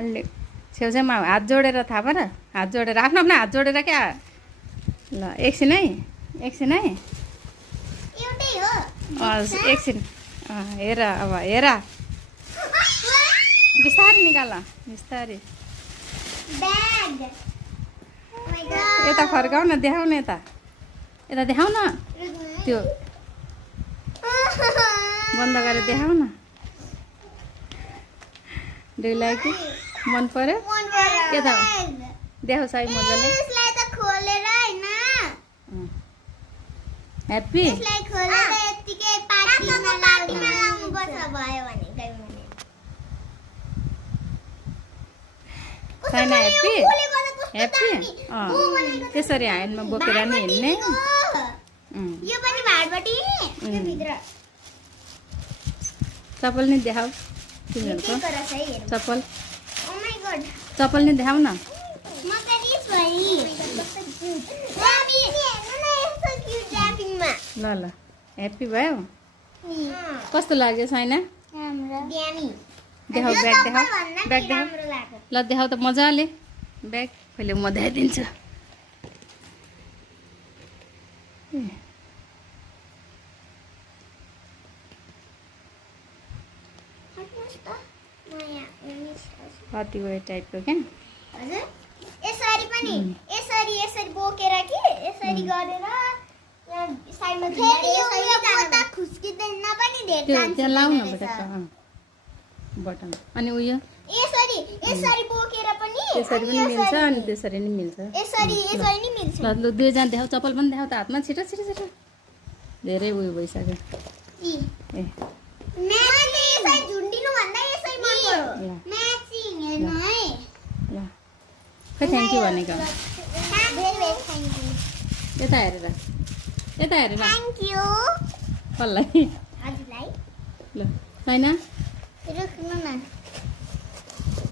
अलि छेउछाउमा हात जोडेर थाहा भएर हात जोडेर आफ्नो आफ्नो हात जोडेर क्या ल एकछिन है एकछिन हेर अब हेर बिस्तारै निकाल बिस्तारै यता फर्काउ न देखाउ न यता देखाउ न त्यो बन्द गरेर देखाउ न डु लाइक इट मन पर्यो यता देखाउ साई मजाले ह्याप्पी साइना ह्याप्पी त्यसरी ह्यान्डमा बोकेर नि हिँड्ने चप्पल नि देखाऊ तिमीहरूको चप्पल नि देखाऊ न ल ल ह्याप्पी भयो कस्तो लाग्यो साइना देखाऊ ब्याग देखाऊ ल देखाऊ त मजाले ब्याग कहिले म देखाइदिन्छु कतिवटा टाइपको क्या यसरी पनि यसरी बोकेर कि यसरी गरेर साइडमा खुस्किँदैन पनि त्यहाँ लाउन बटन अनि उयो यसरी बोकेर पनि त्यसरी पनि मिल्छ अनि त्यसरी नि मिल्छ यसरी नि मिल्छ ल लु दुईजना देखाऊ चप्पल पनि देखाऊ त हातमा छिटो छिटो छिटो धेरै उयो भइसक्यो ए मैले यसरी झुन्डिनु भन्दा यसरी मन पर्यो म्याचिङ हेर्न है ल खै थ्याङ्क यू भनेको यता हेरेर थ्याङ्क यू कसलाई हजुरलाई ल साइना रोक्नु न